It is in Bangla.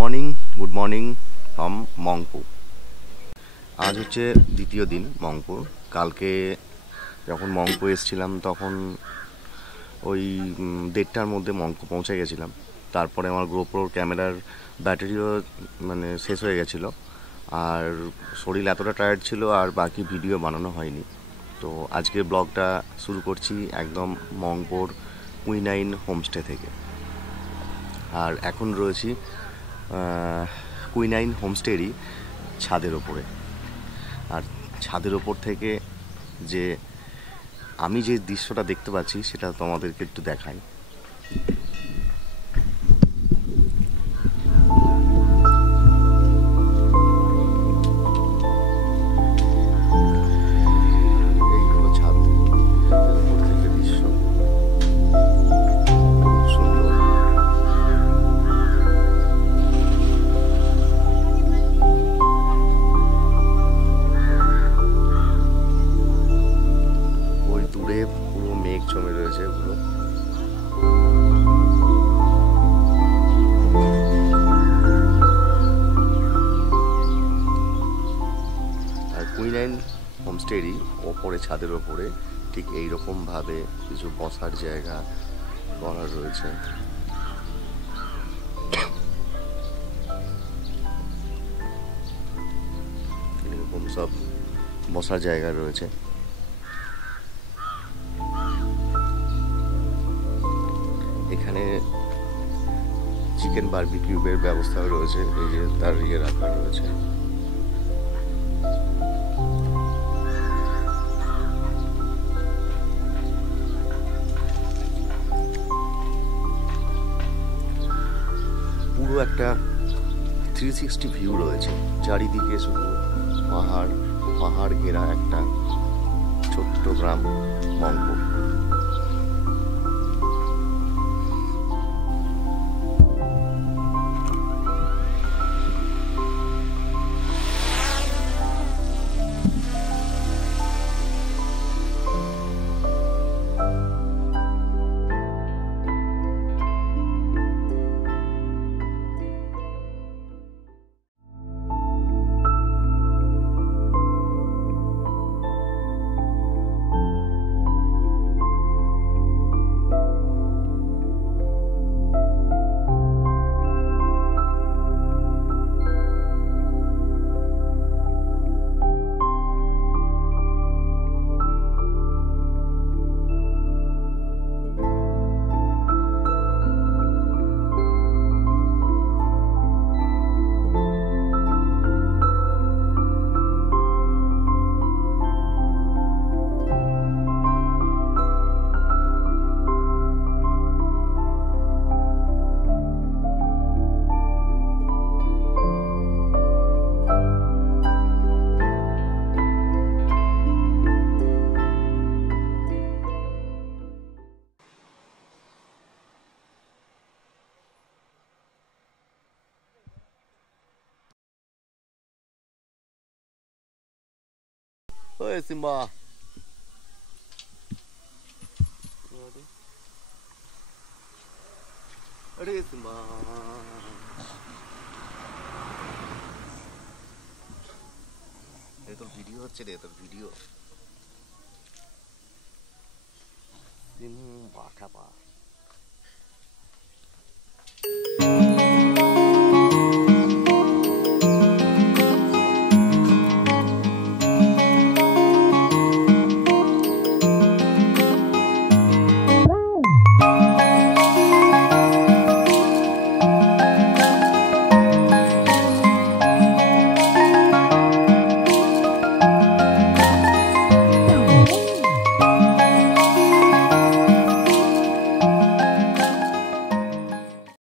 Good morning from Mungpoo. আজ হচ্ছে দ্বিতীয় দিন মংপুর। কালকে যখন মংপু এসেছিলাম তখন ওই 1:30টার মধ্যে মংপু পৌঁছে গেছিলাম। তারপরে আমার গোপ্রোর ক্যামেরার ব্যাটারিও শেষ হয়ে গেছিলো, আর শরীর এতটা টায়ার্ড ছিল আর বাকি ভিডিও বানানো হয়নি। তো আজকে ব্লগটা শুরু করছি একদম মংপুর কুইনাইন হোমস্টে থেকে। আর এখন রয়েছি কুইনাইন হোমস্টেরই ছাদের ওপরে। আর ছাদের ওপর থেকে যে আমি যে দৃশ্যটা দেখতে পাচ্ছি সেটা তোমাদেরকে একটু দেখাই। এই হলো ছাদ ওপর থেকে দৃশ্য, খুব সুন্দর। ওই দূরে পুরো মেঘ জমে রয়েছে পুরো। আর কুইনাইন হোমস্টেরই ওপরে ছাদের ওপরে ঠিক এইরকম ভাবে কিছু বসার জায়গা করা রয়েছে। এরকম সব বসার জায়গা রয়েছে। এখানে চিকেন বারবিকিউবের ব্যবস্থাও রয়েছে, এই যে তার রাখা রয়েছে। পুরো একটা 360 ভিউ রয়েছে, চারিদিকে শুধু পাহাড় পাহাড় ঘেরা একটা ছোট্ট গ্রাম মংপু। ওই সিম্বা, আরে সিম্বা, তোর ভিডিও হচ্ছে রে, তোর ভিডিও। সিম্বা খাবা।